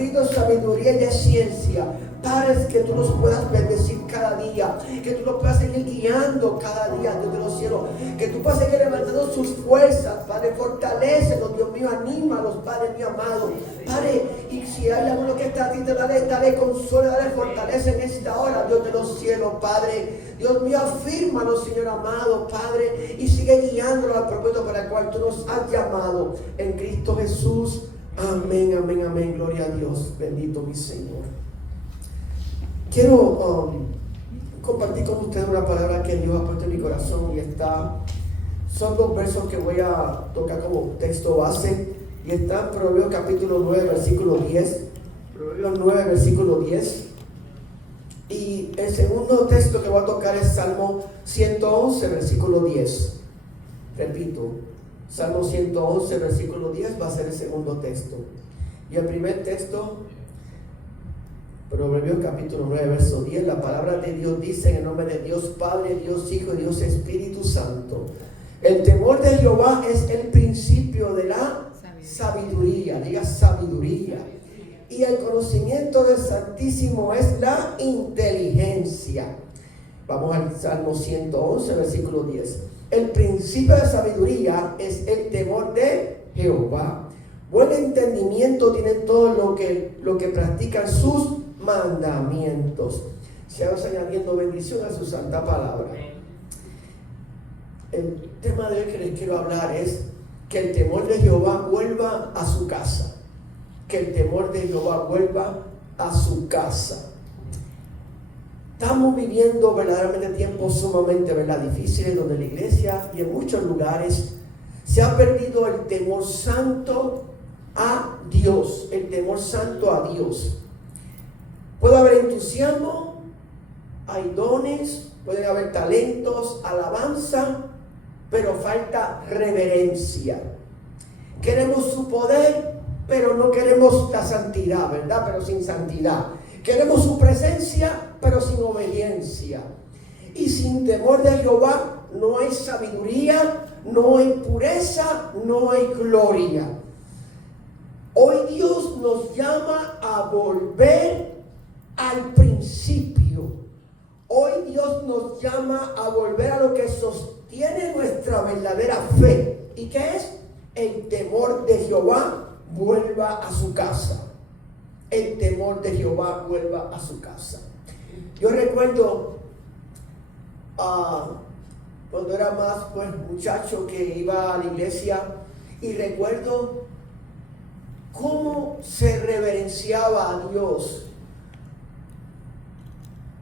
espíritu de sabiduría y de ciencia. Padre, que tú nos puedas bendecir cada día, que tú nos puedas seguir guiando cada día, Dios de los cielos, que tú puedas seguir levantando sus fuerzas, Padre, fortalécenos, Dios mío, anímalos, Padre mío amado, Padre, y si hay alguno que está triste, dale consuelo, dale fortaleza en esta hora, Dios de los cielos, Padre, Dios mío, afírmanos, Señor amado, Padre, y sigue guiándonos al propósito para el cual tú nos has llamado, en Cristo Jesús, amén, amén, amén, gloria a Dios, bendito mi Señor. Quiero compartir con ustedes una palabra que Dios ha puesto en mi corazón y son dos versos que voy a tocar como texto base y está en Proverbios capítulo 9 versículo 10, Proverbios 9 versículo 10, y el segundo texto que voy a tocar es Salmo 111 versículo 10. Repito, Salmo 111 versículo 10 va a ser el segundo texto, y el primer texto, Proverbios capítulo 9, verso 10, la palabra de Dios dice en el nombre de Dios Padre, Dios Hijo y Dios Espíritu Santo: el temor de Jehová es el principio de la sabiduría, diga sabiduría, y el conocimiento del Santísimo es la inteligencia. Vamos al Salmo 111, versículo 10. El principio de sabiduría es el temor de Jehová. Buen entendimiento tienen todos lo que practican sus mandamientos. Seamos añadiendo bendición a su santa palabra. El tema de hoy que les quiero hablar es que el temor de Jehová vuelva a su casa. Que el temor de Jehová vuelva a su casa. Estamos viviendo verdaderamente tiempos sumamente difíciles, donde la iglesia y en muchos lugares se ha perdido el temor santo a Dios, el temor santo a Dios. Puede haber entusiasmo, hay dones, pueden haber talentos, alabanza, pero falta reverencia. Queremos su poder, pero no queremos la santidad, ¿verdad? Pero sin santidad. Queremos su presencia, pero sin obediencia. Y sin temor de Jehová no hay sabiduría, no hay pureza, no hay gloria. Hoy Dios nos llama a volver al principio. Hoy Dios nos llama a volver a lo que sostiene nuestra verdadera fe. ¿Y qué es? El temor de Jehová vuelva a su casa. El temor de Jehová vuelva a su casa. Yo recuerdo cuando era más muchacho que iba a la iglesia, y recuerdo cómo se reverenciaba a Dios.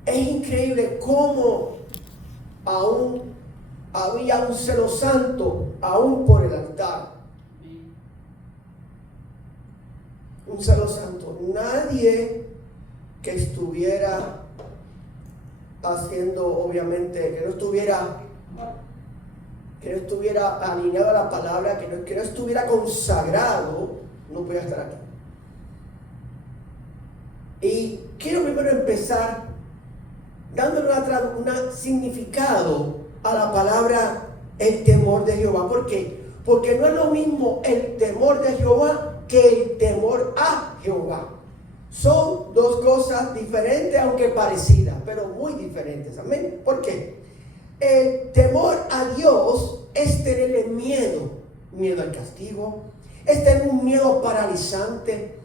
Es increíble cómo aún había un celo santo, aún por el altar. Un celo santo. Nadie que estuviera haciendo, obviamente, que no estuviera alineado a la palabra, que no estuviera consagrado, no podía estar aquí. Y quiero primero empezar dándole un significado a la palabra el temor de Jehová. ¿Por qué? Porque no es lo mismo el temor de Jehová que el temor a Jehová. Son dos cosas diferentes, aunque parecidas, pero muy diferentes. Amén. ¿Por qué? El temor a Dios es tenerle miedo al castigo, es tener un miedo paralizante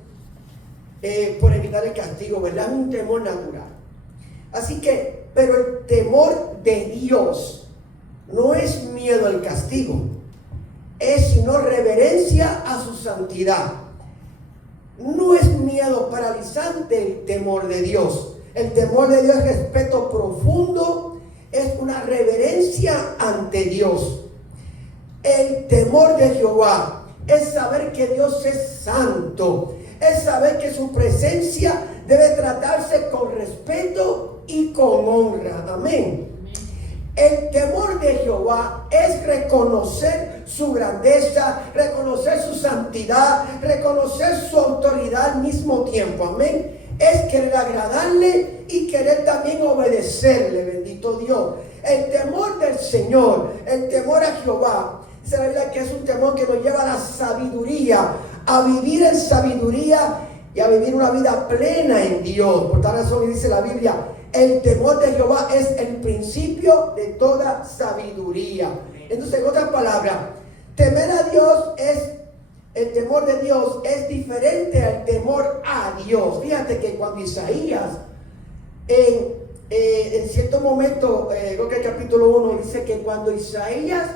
por evitar el castigo, ¿verdad? Es un temor natural. Así que, pero el temor de Dios no es miedo al castigo, es sino reverencia a su santidad. No es miedo paralizante el temor de Dios. El temor de Dios es respeto profundo, es una reverencia ante Dios. El temor de Jehová es saber que Dios es santo, es saber que su presencia debe tratarse con respeto y con honra. Amén. El temor de Jehová es reconocer su grandeza, reconocer su santidad, reconocer su autoridad al mismo tiempo. Amén. Es querer agradarle y querer también obedecerle. Bendito Dios. El temor del Señor, el temor a Jehová, se ve que es un temor que nos lleva a la sabiduría, a vivir en sabiduría y a vivir una vida plena en Dios. Por tal razón dice la Biblia, el temor de Jehová es el principio de toda sabiduría. Entonces, en otras palabras, temer a Dios el temor de Dios es diferente al temor a Dios. Fíjate que cuando Isaías, en cierto momento, creo que el capítulo 1 dice que cuando Isaías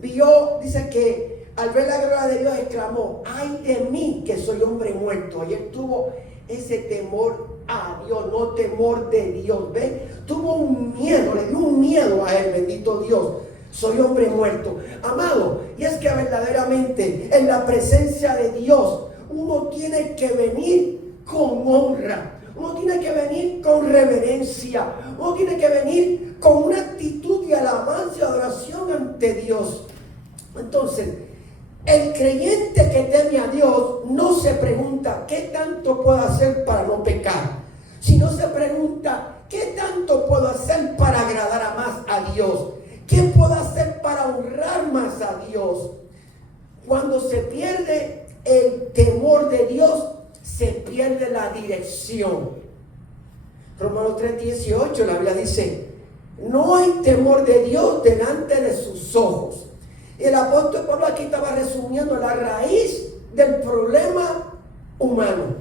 vio, dice que al ver la gloria de Dios exclamó, ay de mí que soy hombre muerto. Y él tuvo ese temor a Dios, no temor de Dios. ¿Ves? Tuvo un miedo, le dio un miedo a él, bendito Dios. Soy hombre muerto. Amado, y es que verdaderamente en la presencia de Dios uno tiene que venir con honra. Uno tiene que venir con reverencia. Uno tiene que venir con una actitud de alabanza y adoración ante Dios. Entonces, el creyente que teme a Dios no se pregunta qué tanto puedo hacer para no pecar, sino se pregunta qué tanto puedo hacer para agradar a más a Dios, qué puedo hacer para honrar más a Dios. Cuando se pierde el temor de Dios, se pierde la dirección. Romanos 3:18, la Biblia dice, no hay temor de Dios delante de sus ojos. Y el apóstol Pablo aquí estaba resumiendo la raíz del problema humano.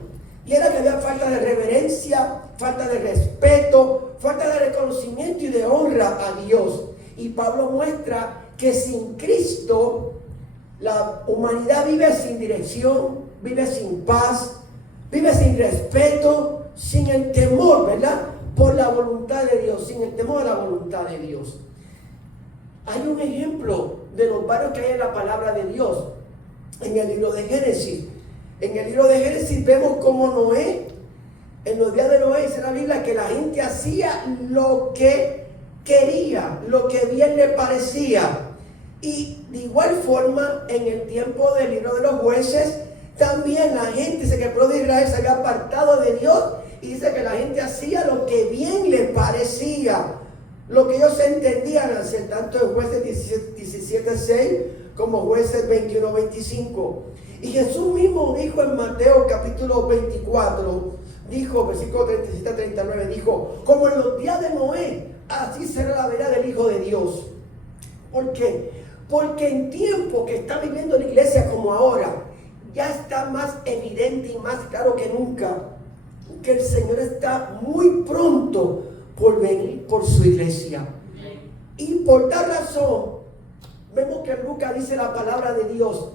Y era que había falta de reverencia, falta de respeto, falta de reconocimiento y de honra a Dios. Y Pablo muestra que sin Cristo la humanidad vive sin dirección, vive sin paz, vive sin respeto, sin el temor, ¿verdad? Por la voluntad de Dios, sin el temor a la voluntad de Dios. Hay un ejemplo de los varios que hay en la palabra de Dios en el libro de Génesis. En el libro de Génesis vemos cómo Noé, en los días de Noé, dice la Biblia que la gente hacía lo que quería, lo que bien le parecía. Y de igual forma, en el tiempo del libro de los jueces, también la gente, dice que el pueblo de Israel se había apartado de Dios y dice que la gente hacía lo que bien le parecía, lo que ellos entendían hacer, tanto en Jueces 17:6 como Jueces 21:25. Y Jesús mismo dijo en Mateo capítulo 24, dijo, versículo 37-39, dijo, como en los días de Noé, así será la venida del Hijo de Dios. ¿Por qué? Porque en tiempo que está viviendo la iglesia como ahora, ya está más evidente y más claro que nunca que el Señor está muy pronto por venir por su iglesia. Y por tal razón, vemos que Lucas dice la palabra de Dios.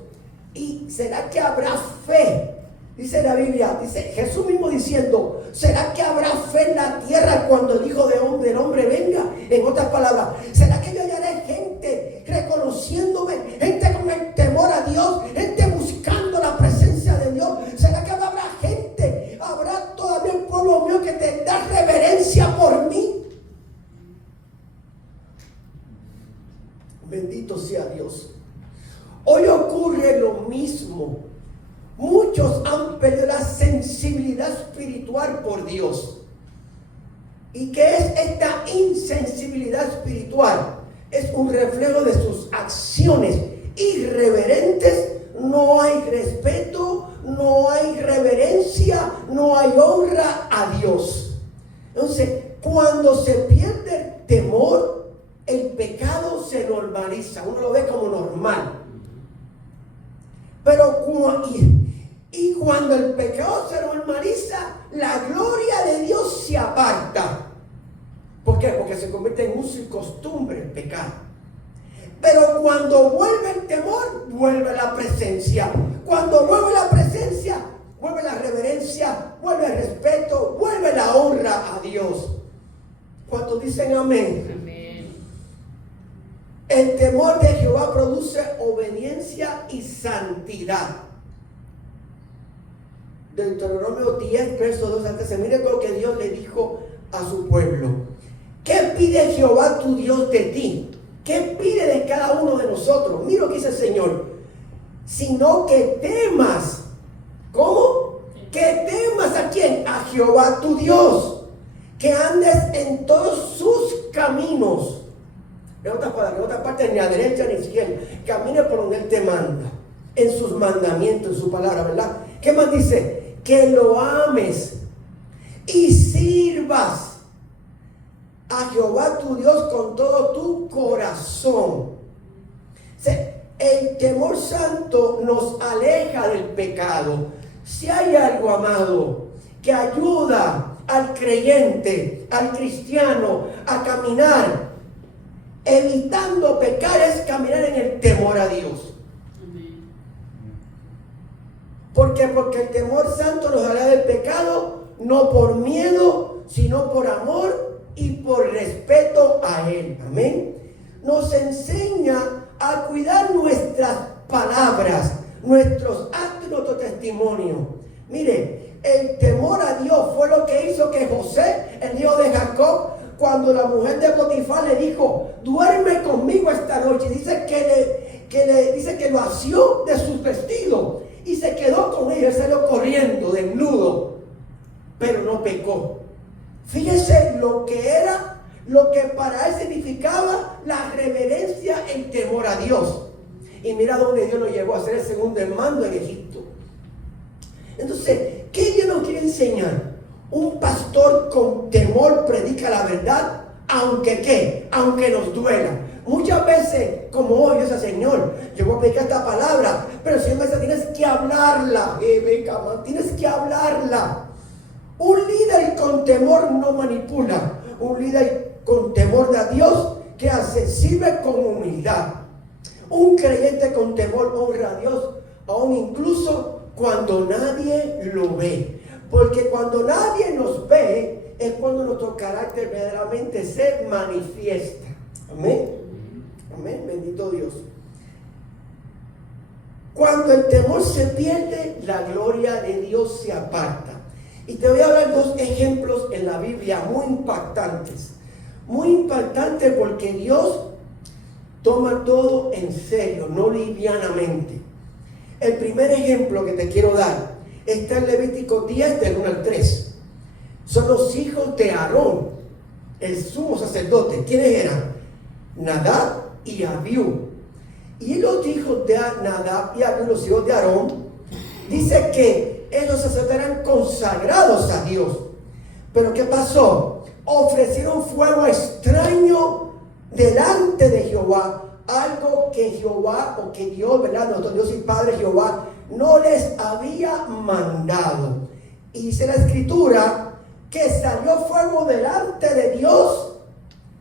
¿Y será que habrá fe? Dice la Biblia, dice Jesús mismo diciendo, ¿será que habrá fe en la tierra cuando el Hijo del Hombre venga? En otras palabras, ¿será que yo hallaré gente reconociéndome, gente con el temor a Dios, gente buscando la presencia de Dios? ¿Será que habrá gente, habrá todavía un pueblo mío que tendrá reverencia por mí? Bendito sea Dios. Hoy ocurre lo mismo. Muchos han perdido la sensibilidad espiritual por Dios. ¿Y qué es esta insensibilidad espiritual? Es un reflejo de sus acciones irreverentes. No hay respeto, no hay reverencia, no hay honra a Dios. Entonces, cuando se pierde el temor, el pecado se normaliza. Uno lo ve como normal. Pero cuando el pecado se normaliza, la gloria de Dios se aparta. ¿Por qué? Porque se convierte en uso y costumbre el pecado. Pero cuando vuelve el temor, vuelve la presencia. Cuando vuelve la presencia, vuelve la reverencia, vuelve el respeto, vuelve la honra a Dios. ¿Cuántos dicen amén? Amén. El temor de Jehová produce obediencia y santidad. Deuteronomio 10, verso 2 al 13. Mire lo que Dios le dijo a su pueblo. ¿Qué pide Jehová tu Dios de ti? ¿Qué pide de cada uno de nosotros? Mira lo que dice el Señor. Sino que temas. ¿Cómo? Que temas ¿a quién? A Jehová tu Dios. Que andes en todos sus caminos. En otras palabras, en otra parte, ni a derecha ni a izquierda. Camine por donde Él te manda. En sus mandamientos, en su palabra, ¿verdad? ¿Qué más dice? que lo ames y sirvas a Jehová tu Dios con todo tu corazón. El temor santo nos aleja del pecado. Si hay algo, amado, que ayuda al creyente, al cristiano, a caminar evitando pecar, es caminar en el temor a Dios. Porque el temor santo nos aleja del pecado, no por miedo, sino por amor y por respeto a Él. Amén. Nos enseña a cuidar nuestras palabras, nuestros actos y nuestro testimonio. Mire, el temor a Dios fue lo que hizo que José, el hijo de Jacob, cuando la mujer de Potifar le dijo, duerme conmigo esta noche, dice que lo asió de sus vestidos y se quedó con ella. Él salió corriendo desnudo, pero no pecó. Fíjese lo que era, lo que para él significaba la reverencia, el temor a Dios. Y mira dónde Dios lo llevó a ser el segundo en mando en Egipto. Entonces, ¿qué Dios nos quiere enseñar? Un pastor con temor predica la verdad, aunque ¿qué? Aunque nos duela. Muchas veces, como hoy, yo sé, Señor, yo voy a predicar esta palabra, pero siempre tienes que hablarla. Tienes que hablarla. Un líder con temor no manipula. Un líder con temor a Dios, ¿qué hace? Sirve con humildad. Un creyente con temor honra a Dios, aún incluso cuando nadie lo ve. Porque cuando nadie nos ve, es cuando nuestro carácter verdaderamente se manifiesta. Amén. Amén. Bendito Dios. Cuando el temor se pierde, la gloria de Dios se aparta. Y te voy a dar dos ejemplos en la Biblia muy impactantes. Muy impactantes porque Dios toma todo en serio, no livianamente. El primer ejemplo que te quiero dar está en Levítico 10, del 1 al 3. Son los hijos de Aarón, el sumo sacerdote. ¿Quiénes eran? Nadab y Abiú. Y los hijos de Nadab y Abiú, los hijos de Aarón, dice que ellos sacerdotes eran consagrados a Dios. Pero ¿qué pasó? Ofrecieron fuego extraño delante de Jehová, algo que Jehová, o que Dios, ¿verdad? Nuestro Dios y Padre Jehová no les había mandado. Y dice la Escritura que salió fuego delante de Dios,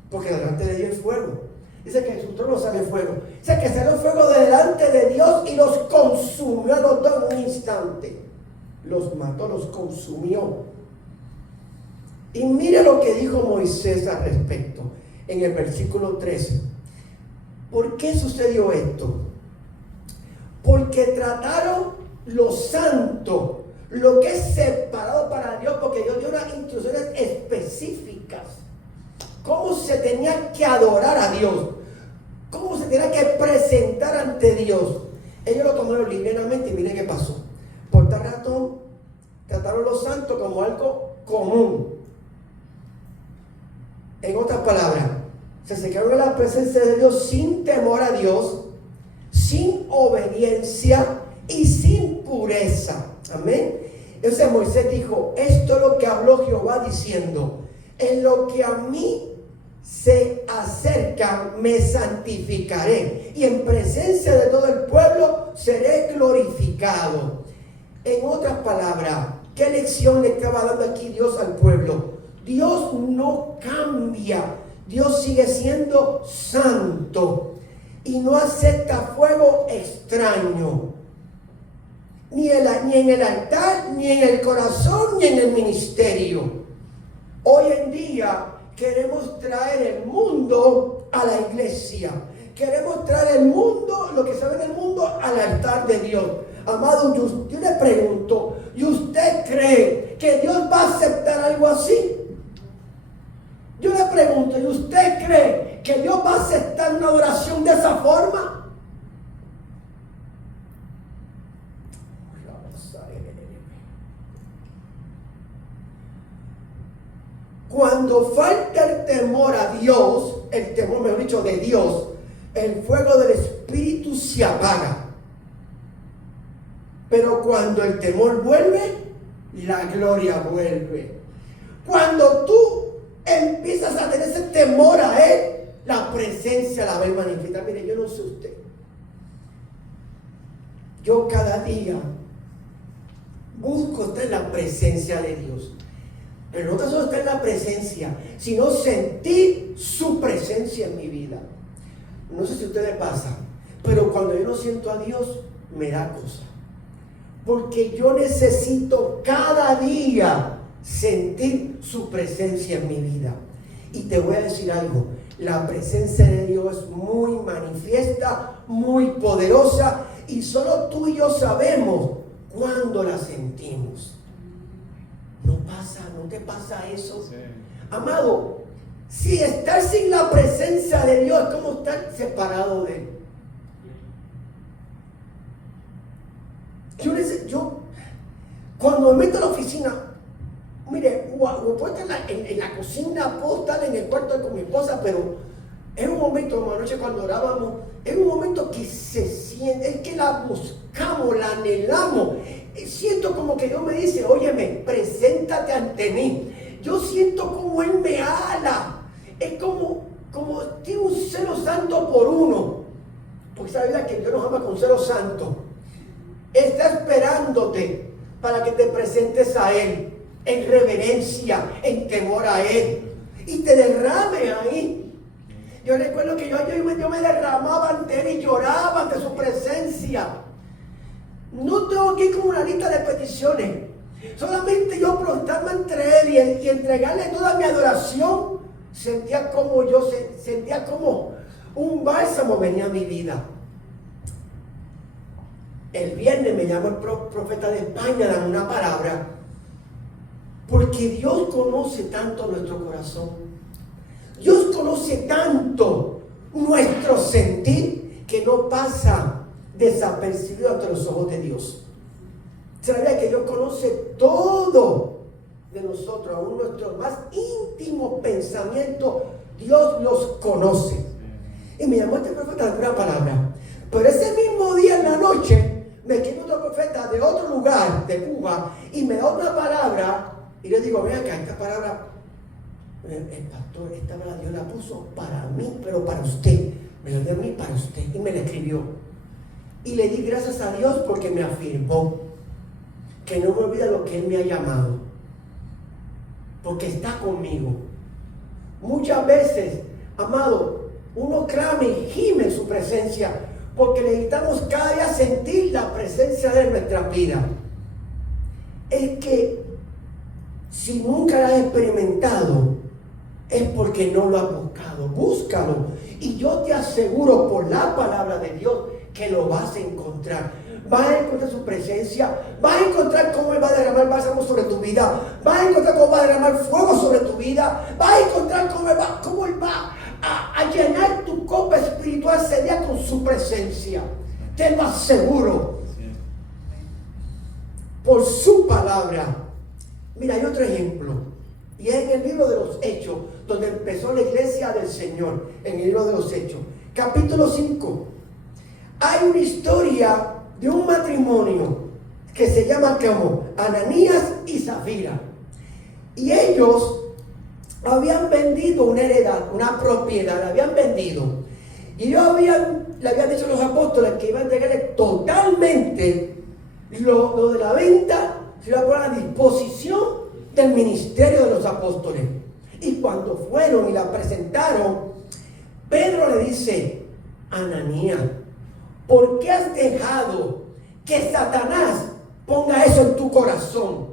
porque delante de Dios hay fuego. Dice que en su trono sale fuego. Dice que salió fuego delante de Dios y los consumió a los dos en un instante. Los mató, los consumió. Y mire lo que dijo Moisés al respecto en el versículo 13. ¿Por qué sucedió esto? Porque trataron lo santo, lo que es separado para Dios, porque Dios dio unas instrucciones específicas. Cómo se tenía que adorar a Dios, cómo se tenía que presentar ante Dios. Ellos lo tomaron livianamente y miren qué pasó. Por tal razón, trataron lo santo como algo común. En otras palabras, se acercaron a la presencia de Dios sin temor a Dios, sin obediencia y sin pureza. Amén. Entonces Moisés dijo, esto es lo que habló Jehová diciendo, en lo que a mí se acercan me santificaré y en presencia de todo el pueblo seré glorificado. En otras palabras, ¿qué lección le estaba dando aquí Dios al pueblo? Dios no cambia, Dios sigue siendo santo y no acepta fuego extraño, ni en el altar, ni en el corazón, ni en el ministerio. Hoy en día queremos traer el mundo a la iglesia. Queremos traer el mundo, lo que se ve en el mundo, al altar de Dios. Amado, yo le pregunto, ¿y usted cree que Dios va a aceptar algo así? Yo le pregunto, ¿y usted cree que Dios va a aceptar una oración de esa forma? Cuando falta el temor a Dios, el temor, mejor dicho, de Dios, el fuego del Espíritu se apaga. Pero cuando el temor vuelve, la gloria vuelve. Cuando tú empiezas a tener ese temor a Él, la presencia la ves manifestar. Mire, yo no sé usted. Yo cada día busco estar en la presencia de Dios. Pero no tan solo estar en la presencia, sino sentir su presencia en mi vida. No sé si a usted le pasa, pero cuando yo no siento a Dios, me da cosa. Porque yo necesito cada día sentir su presencia en mi vida. Y te voy a decir algo, la presencia de Dios es muy manifiesta, muy poderosa, y solo tú y yo sabemos cuándo la sentimos. ¿No pasa? ¿No te pasa eso? Sí. Amado, si estar sin la presencia de Dios es como estar separado de Él. Yo cuando me meto a la oficina, mire, puedo estar en la cocina, puedo estar en el cuarto con mi esposa, pero en un momento, como anoche cuando orábamos, en un momento que se siente, es que la buscamos, la anhelamos. Siento como que Dios me dice, óyeme, preséntate ante mí. Yo siento como Él me ala. Es como tiene un celo santo por uno. Porque sabe la que Dios nos ama con celo santo. Está esperándote para que te presentes a Él en reverencia, en temor a Él, y te derrame ahí. Yo recuerdo que yo me derramaba ante Él y lloraba ante su presencia. No tengo que ir con una lista de peticiones. Solamente yo plantarme entre Él y entregarle toda mi adoración. Sentía como un bálsamo venía a mi vida. El viernes me llamó el profeta de España a dar una palabra. Porque Dios conoce tanto nuestro corazón. Dios conoce tanto nuestro sentir que no pasa desapercibido ante los ojos de Dios. ¿Sabía que Dios conoce todo de nosotros, aún nuestros más íntimos pensamientos? Dios los conoce. Y me llamó este profeta de una palabra. Pero ese mismo día en la noche me escribe otro profeta de otro lugar, de Cuba, y me da otra palabra. Y le digo, ven acá, esta palabra, el pastor, esta palabra Dios la puso para mí, pero para usted. Me dio de mí para usted. Y me la escribió. Y le di gracias a Dios porque me afirmó que no me olvida lo que Él me ha llamado. Porque está conmigo. Muchas veces, amado, uno clama y gime en su presencia porque necesitamos cada día sentir la presencia de nuestra vida. Es que si nunca lo has experimentado, es porque no lo has buscado. Búscalo. Y yo te aseguro por la palabra de Dios que lo vas a encontrar. Vas a encontrar su presencia. Vas a encontrar cómo Él va a derramar bálsamo sobre tu vida. Vas a encontrar cómo va a derramar fuego sobre tu vida. Vas a encontrar cómo Él va a llenar tu copa espiritual ese día con su presencia. Te lo aseguro. Por su palabra. Mira, hay otro ejemplo. Y es en el libro de los Hechos, donde empezó la iglesia del Señor. En el libro de los Hechos. Capítulo 5. Hay una historia de un matrimonio que se llama como Ananías y Zafira. Y ellos habían vendido una heredad, una propiedad, la habían vendido. Y ellos le habían dicho a los apóstoles que iban a entregarle totalmente lo de la venta, se iba a poner a disposición del ministerio de los apóstoles. Y cuando fueron y la presentaron, Pedro le dice, Ananías, ¿por qué has dejado que Satanás ponga eso en tu corazón?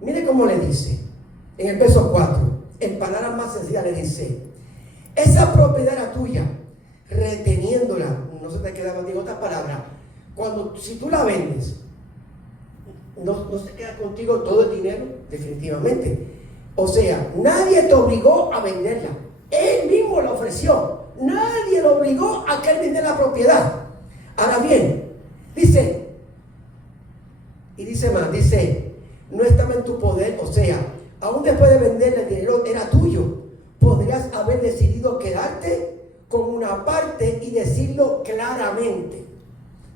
Mire cómo le dice, en el verso 4, en palabras más sencillas le dice, esa propiedad era tuya, reteniéndola, no se te queda contigo otras palabras, si tú la vendes, no se queda contigo todo el dinero, definitivamente. O sea, nadie te obligó a venderla, Él mismo la ofreció. Nadie lo obligó a que Él vendiera la propiedad. Ahora bien, dice más, no estaba en tu poder, o sea, aún después de venderle el dinero era tuyo. Podrías haber decidido quedarte con una parte y decirlo claramente.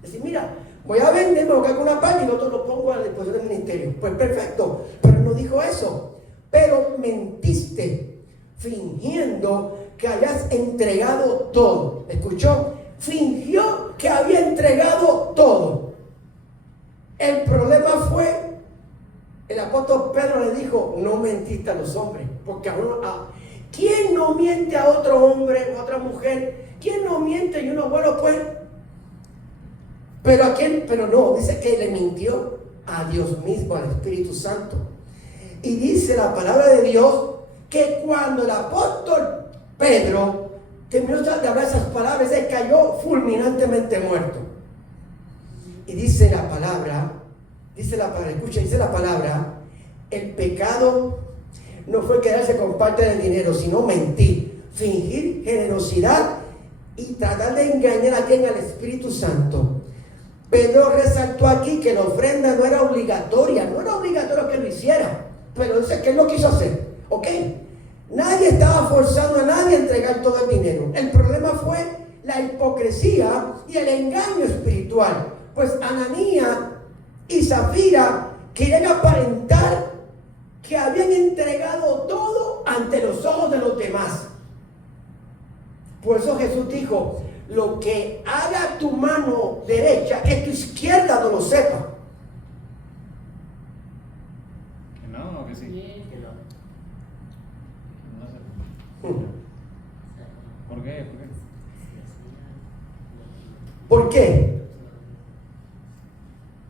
Decir, mira, voy a vender, me voy a quedar con una parte y lo otro lo pongo a la disposición del ministerio. Pues perfecto, pero no dijo eso. Pero mentiste, fingiendo que hayas entregado todo. ¿Escuchó? Fingió que había entregado todo. El problema fue, el apóstol Pedro le dijo, no mentiste a los hombres, porque ¿quién no miente a otro hombre o a otra mujer? ¿Quién no miente? Y uno, bueno, pues, pero no, dice que le mintió a Dios mismo, al Espíritu Santo. Y dice la palabra de Dios que cuando el apóstol Pedro terminó de hablar esas palabras, él cayó fulminantemente muerto. Y dice la palabra, escucha, dice la palabra, el pecado no fue quedarse con parte del dinero, sino mentir, fingir generosidad y tratar de engañar a quien, al Espíritu Santo. Pedro resaltó aquí que la ofrenda no era obligatoria que lo hiciera, pero dice que él lo quiso hacer, ¿ok? Nadie estaba forzando a nadie a entregar todo el dinero. El problema fue la hipocresía y el engaño espiritual, pues Ananías y Zafira querían aparentar que habían entregado todo ante los ojos de los demás. Por eso Jesús dijo, lo que haga tu mano derecha, que tu izquierda no lo sepa. Que no, o que sí. Que no. No sé. ¿Por qué? ¿Por qué?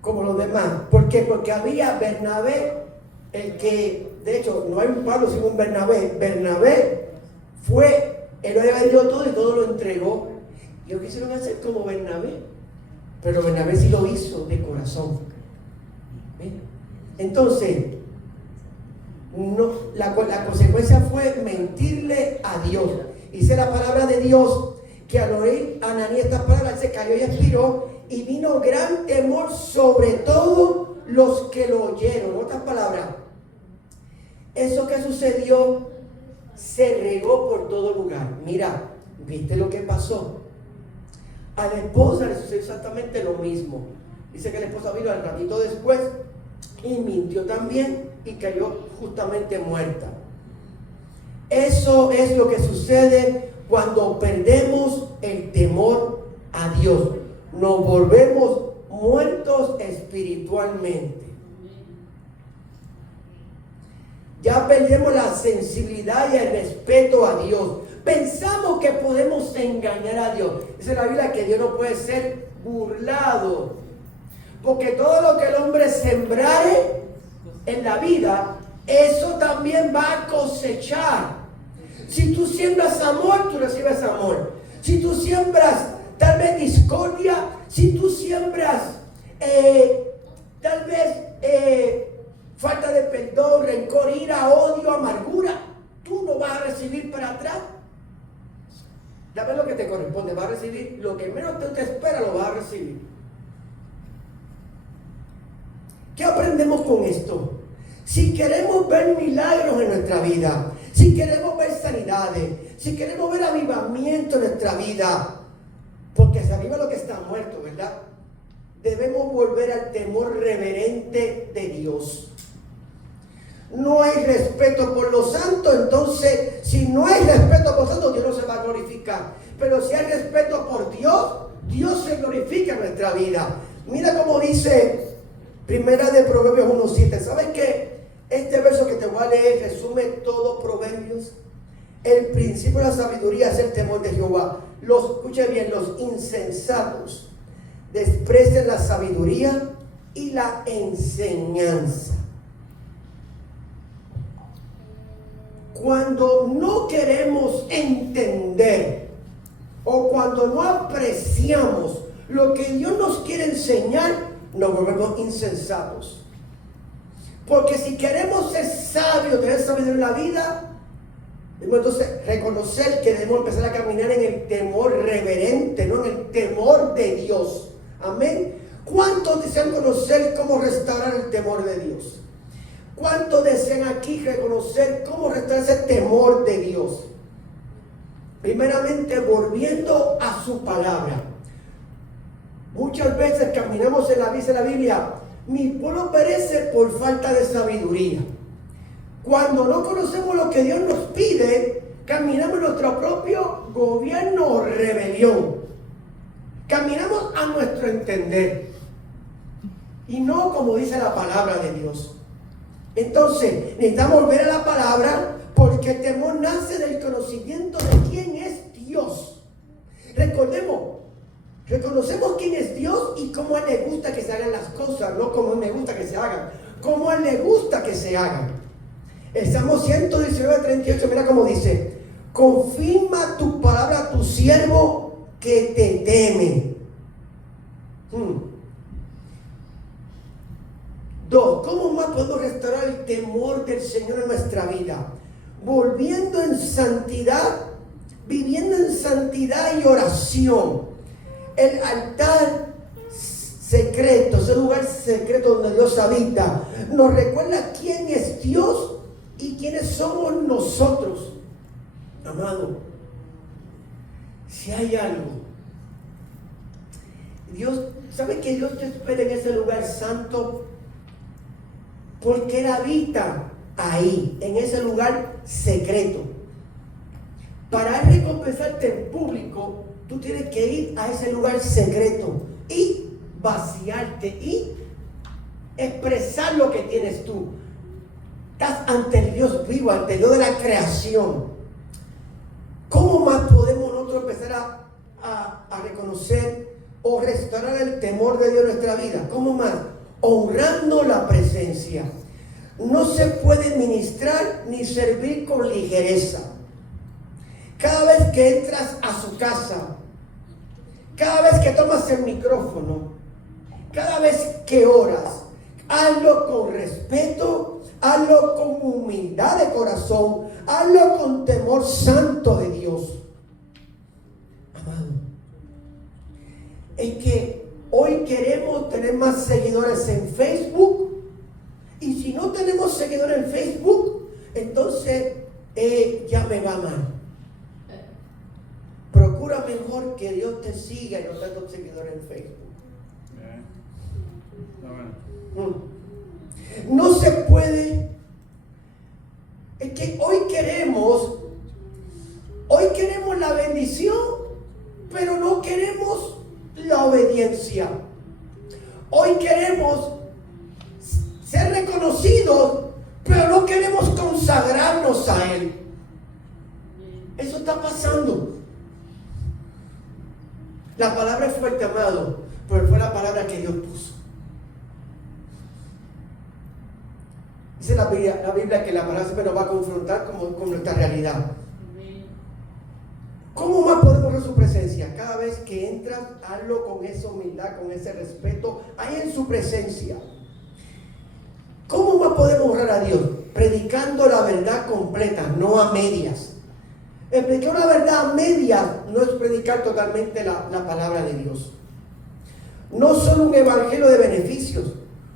Como los demás. ¿Por qué? Porque había Bernabé, el que, de hecho, no hay un Pablo sino un Bernabé. Bernabé fue, él había vendido todo y todo lo entregó. Yo quisieron hacer como Bernabé, pero Bernabé sí lo hizo de corazón. ¿Ven? Entonces, no, la consecuencia fue mentirle a Dios. Dice la palabra de Dios que al oír Ananías estas palabras se cayó y expiró, y vino gran temor sobre todos los que lo oyeron. En otras palabras, eso que sucedió se regó por todo lugar. Mira, ¿viste lo que pasó? A la esposa le sucedió exactamente lo mismo. Dice que la esposa vino al ratito después y mintió también y cayó justamente muerta. Eso es lo que sucede cuando perdemos el temor a Dios. Nos volvemos muertos espiritualmente. Ya perdemos la sensibilidad y el respeto a Dios. Pensamos que podemos engañar a Dios. Dice la Biblia que Dios no puede ser burlado, porque todo lo que el hombre sembrare en la vida, eso también va a cosechar. Si tú siembras amor, tú recibes amor. Si tú siembras tal vez discordia, si tú siembras tal vez falta de perdón, rencor, ira, odio, amargura, tú no vas a recibir para atrás. Dame lo que te corresponde, vas a recibir lo que menos te espera, lo vas a recibir. ¿Qué aprendemos con esto? Si queremos ver milagros en nuestra vida, si queremos ver sanidades, si queremos ver avivamiento en nuestra vida, porque se aviva lo que está muerto, ¿verdad? Debemos volver al temor reverente de Dios. No hay respeto por los santos, entonces si no hay respeto por los santos, Dios no se va a glorificar. Pero si hay respeto por Dios, Dios se glorifica en nuestra vida. Mira cómo dice Primera de Proverbios 1:7. ¿Sabes qué? Este verso que te voy a leer resume todo Proverbios. El principio de la sabiduría es el temor de Jehová. Escuche bien, los insensatos desprecian la sabiduría y la enseñanza. Cuando no queremos entender o cuando no apreciamos lo que Dios nos quiere enseñar, nos volvemos insensatos. Porque si queremos ser sabios, tener sabiduría en la vida, debemos entonces reconocer que debemos empezar a caminar en el temor reverente, no en el temor de Dios. Amén. ¿Cuántos desean conocer cómo restaurar el temor de Dios? ¿Cuántos desean aquí reconocer cómo restaurar ese temor de Dios? Primeramente, volviendo a su palabra. Muchas veces caminamos dice la Biblia, mi pueblo perece por falta de sabiduría. Cuando no conocemos lo que Dios nos pide, caminamos en nuestro propio gobierno o rebelión. Caminamos a nuestro entender y no como dice la palabra de Dios. Entonces, necesitamos volver a la palabra porque el temor nace del conocimiento de quién es Dios. Reconocemos quién es Dios y cómo a Él le gusta que se hagan las cosas, no como a Él me gusta que se hagan, cómo a Él le gusta que se hagan. El Salmo 119:38, mira cómo dice: confirma tu palabra a tu siervo que te teme. 2. ¿Cómo más podemos restaurar el temor del Señor en nuestra vida? Volviendo en santidad, viviendo en santidad y oración. El altar secreto, ese lugar secreto donde Dios habita, nos recuerda quién es Dios y quiénes somos nosotros. Amado, si hay algo, Dios, ¿sabe que Dios te espera en ese lugar santo? Porque Él habita ahí, en ese lugar secreto. Para recompensarte en público, tú tienes que ir a ese lugar secreto y vaciarte y expresar lo que tienes tú. Estás ante el Dios vivo, ante el Dios de la creación. ¿Cómo más podemos nosotros empezar a reconocer o restaurar el temor de Dios en nuestra vida? ¿Cómo más? Honrando la presencia. No se puede ministrar ni servir con ligereza. Cada vez que entras a su casa, cada vez que tomas el micrófono, cada vez que oras, hazlo con respeto, hazlo con humildad de corazón, hazlo con temor santo de Dios. Amado, es que hoy queremos tener más seguidores en Facebook, y si no tenemos seguidores en Facebook, entonces ya me va mal. Procura mejor que Dios te siga y no tantos seguidores en Facebook. No se puede. Es que hoy queremos la bendición, pero no queremos la obediencia. Hoy queremos ser reconocidos, pero no queremos consagrarnos a Él. Eso está pasando. La palabra es fuerte, amado, pero fue la palabra que Dios puso. Dice la Biblia que la palabra siempre nos va a confrontar con nuestra realidad. ¿Cómo más podemos ver su presencia? Cada vez que entras, hazlo con esa humildad, con ese respeto, ahí en su presencia. ¿Cómo más podemos honrar a Dios? Predicando la verdad completa, no a medias. El predicar una verdad a medias no es predicar totalmente la palabra de Dios. No solo un evangelio de beneficios,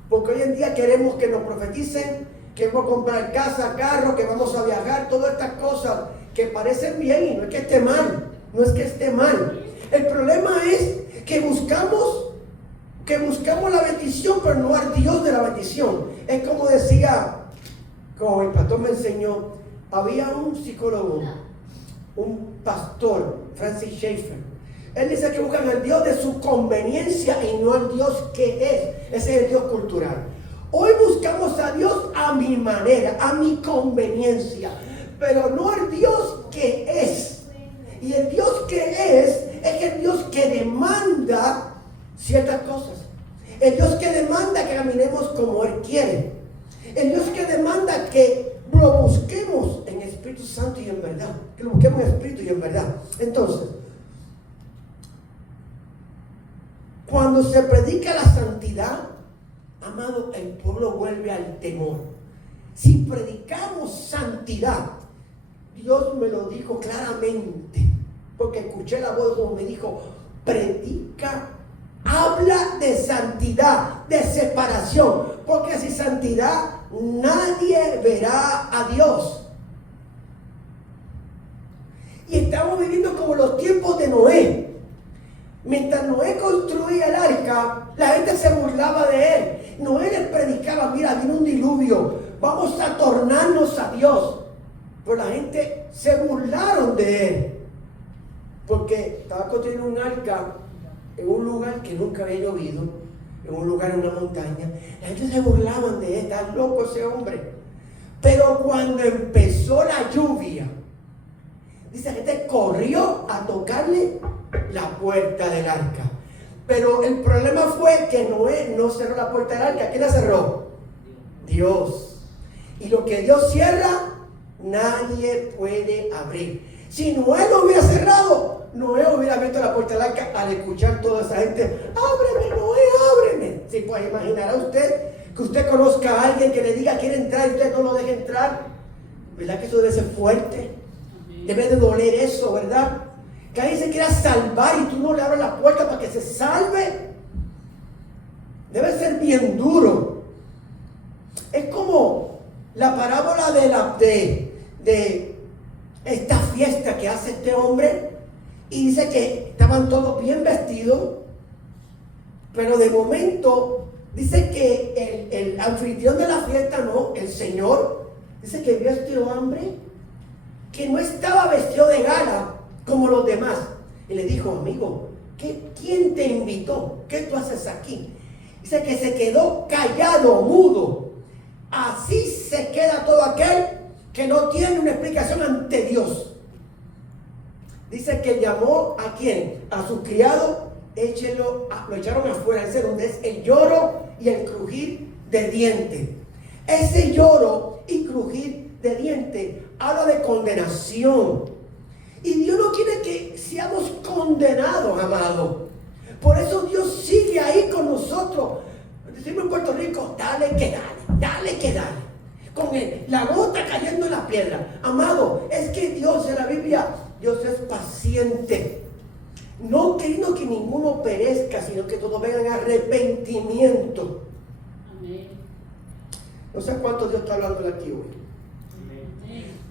porque hoy en día queremos que nos profeticen que vamos a comprar casa, carro, que vamos a viajar, todas estas cosas que parecen bien y no es que esté mal, no es que esté mal. El problema es que buscamos la bendición, pero no al Dios de la bendición. Es como decía, como el pastor me enseñó, había un psicólogo, un pastor, Francis Schaeffer. Él dice que buscan al Dios de su conveniencia y no al Dios que es. Ese es el Dios cultural. Hoy buscamos a Dios a mi manera, a mi conveniencia, pero no al Dios que es. Y el Dios que es el Dios que demanda ciertas cosas. El Dios que demanda que caminemos como Él quiere. El Dios que demanda que lo busquemos en Espíritu Santo y en verdad. Que lo busquemos en Espíritu y en verdad. Entonces, cuando se predica la santidad, amado, el pueblo vuelve al temor. Si predicamos santidad, Dios me lo dijo claramente, porque escuché la voz como me dijo, predica, habla de santidad, de separación, porque sin santidad nadie verá a Dios. Y estamos viviendo como los tiempos de Noé. Mientras Noé construía el arca, la gente se burlaba de él. Noé les predicaba, mira, viene un diluvio, vamos a tornarnos a Dios. Pero la gente se burlaron de él, porque estaba construyendo un arca en un lugar que nunca había llovido, en un lugar en una montaña. La gente se burlaban de él, está loco ese hombre. Pero cuando empezó la lluvia, dice, la gente corrió a tocarle la puerta del arca. Pero el problema fue que Noé no cerró la puerta del arca. ¿Quién la cerró? Dios. Y lo que Dios cierra, nadie puede abrir. Si Noé lo hubiera cerrado, Noé hubiera abierto la puerta del arca al escuchar toda esa gente. Ábreme, Noé, ábreme. Si pues imaginará usted que usted conozca a alguien que le diga quiere entrar y usted no lo deje entrar. ¿Verdad que eso debe ser fuerte? Debe de doler eso, ¿verdad? Que alguien se quiera salvar y tú no le abres la puerta para que se salve. Debe ser bien duro. Es como la parábola de esta fiesta que hace este hombre. Y dice que estaban todos bien vestidos. Pero de momento dice que el anfitrión de la fiesta, no, el Señor, dice que vio a este hombre que no estaba vestido de gala como los demás. Y le dijo, amigo, ¿quién te invitó? ¿Qué tú haces aquí? Dice que se quedó callado, mudo. Así se queda todo aquel que no tiene una explicación ante Dios. Dice que llamó ¿a quién? A su criado, lo echaron afuera, ese donde es el lloro y el crujir de dientes. Ese lloro y crujir de dientes habla de condenación. Y Dios no quiere que seamos condenados, amado. Por eso Dios sigue ahí con nosotros. Decimos en Puerto Rico, dale que dale, dale que dale. Con la gota cayendo en la piedra. Amado, es que Dios en la Biblia, Dios es paciente. No queriendo que ninguno perezca, sino que todos vengan a arrepentimiento. Amén. No sé cuánto Dios está hablando aquí hoy.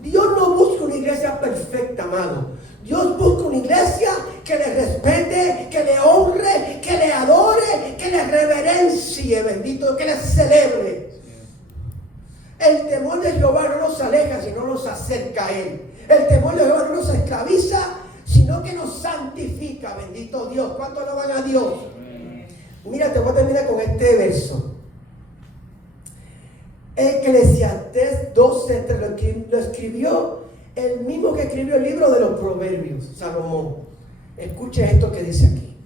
Dios no busca una iglesia perfecta, amado. Dios busca una iglesia que le respete, que le honre, que le adore, que le reverencie, bendito, que le celebre. El temor de Jehová no nos aleja, sino nos acerca a Él. El temor de Jehová no nos esclaviza, sino que nos santifica, bendito Dios. ¿Cuántos alaban a Dios? Mira, te voy a terminar con este verso. Eclesiastés 12 lo escribió el mismo que escribió el libro de los Proverbios, Salomón. Escuche esto que dice aquí.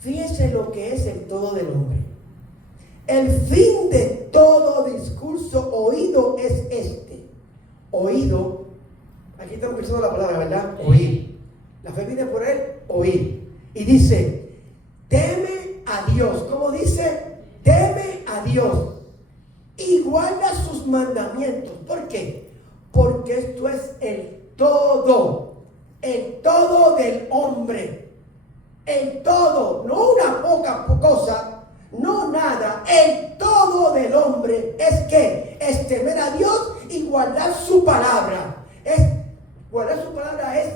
Fíjense lo que es el todo del hombre. El fin de todo discurso oído es este. Oído, aquí estamos pensando la palabra, ¿verdad? Oír. La fe viene por él, oír. Y dice, teme a Dios. ¿Cómo dice? Teme a Dios. Y guarda sus mandamientos. ¿Por qué? Porque esto es el todo del hombre. El todo, no una poca cosa, no nada. El todo del hombre es que es temer a Dios y guardar su palabra. Guardar su palabra es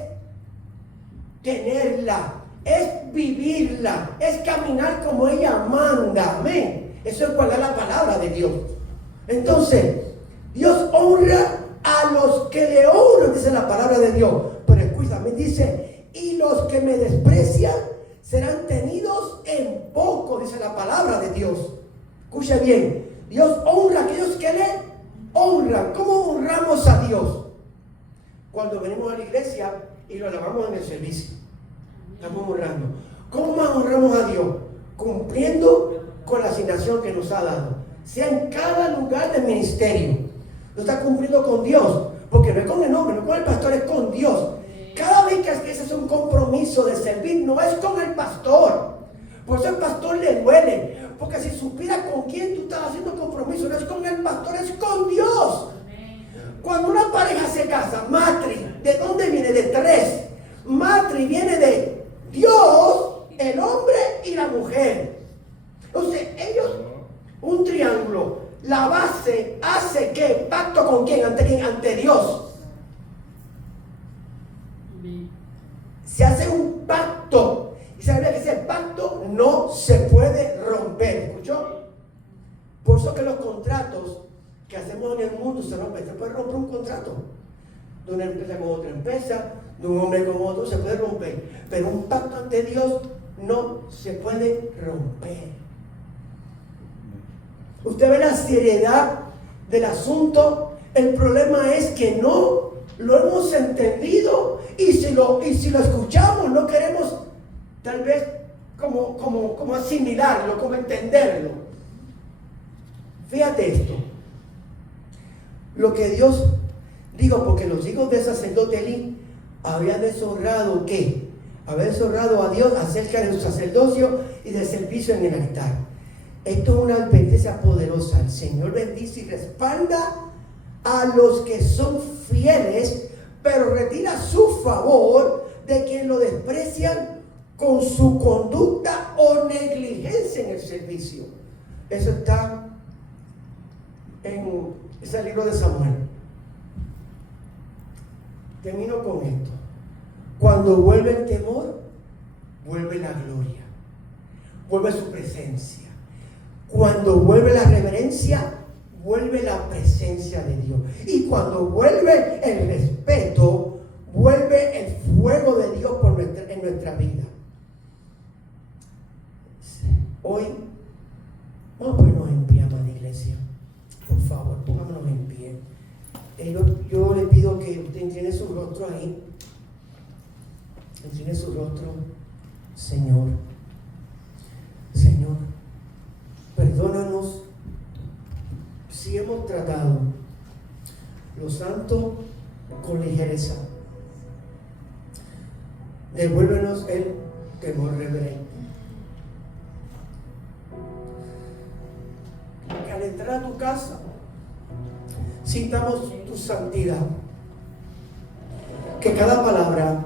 tenerla, es vivirla, es caminar como ella manda. Amén. Eso es guardar la palabra de Dios. Entonces, Dios honra a los que le honran, dice la palabra de Dios. Pero escúchame, dice, y los que me desprecian serán tenidos en poco, dice la palabra de Dios. Escuche bien, Dios honra a aquellos que le honran. ¿Cómo honramos a Dios? Cuando venimos a la iglesia y lo alabamos en el servicio. Estamos honrando. ¿Cómo más honramos a Dios? Cumpliendo con la asignación que nos ha dado. Sea en cada lugar del ministerio. No está cumpliendo con Dios, porque no es con el hombre, no es con el pastor, es con Dios. Cada vez que ese es un compromiso de servir, no es con el pastor. Por eso el pastor le duele, porque si supiera con quién tú estás haciendo compromiso, no es con el pastor, es con Dios. Cuando una pareja se casa, matri, ¿de dónde viene? De tres. Matri viene de Dios, el hombre y la mujer. Entonces ellos, un triángulo, la base hace que pacto con quién, ante Dios. Se hace un pacto. Y sabe que ese pacto no se puede romper. ¿Escuchó? Por eso que los contratos que hacemos en el mundo se rompen. Se puede romper un contrato de una empresa con otra empresa, de un hombre con otro, se puede romper. Pero un pacto ante Dios no se puede romper. Usted ve la seriedad del asunto. El problema es que no lo hemos entendido, y si lo escuchamos no queremos tal vez como asimilarlo, como entenderlo. Fíjate esto, lo que Dios digo, porque los hijos del sacerdote Elí habían deshonrado ¿qué? Habían deshonrado a Dios acerca de su sacerdocio y del servicio en el altar. Esto es una advertencia poderosa. El Señor bendice y respalda a los que son fieles, pero retira su favor de quien lo desprecian con su conducta o negligencia en el servicio. Eso está en ese libro de Samuel. Termino con esto. Cuando vuelve el temor, vuelve la gloria, vuelve su presencia. Cuando vuelve la reverencia, vuelve la presencia de Dios. Y cuando vuelve el respeto, vuelve el fuego de Dios en nuestra vida. Hoy, vamos a ponernos en pie, amada iglesia. Por favor, pongámonos en pie. Yo le pido que usted incline su rostro ahí. Incline su rostro. Señor, perdónanos si hemos tratado lo santo con ligereza. Devuélvenos el temor reverente. Que al entrar a tu casa sintamos tu santidad. Que cada palabra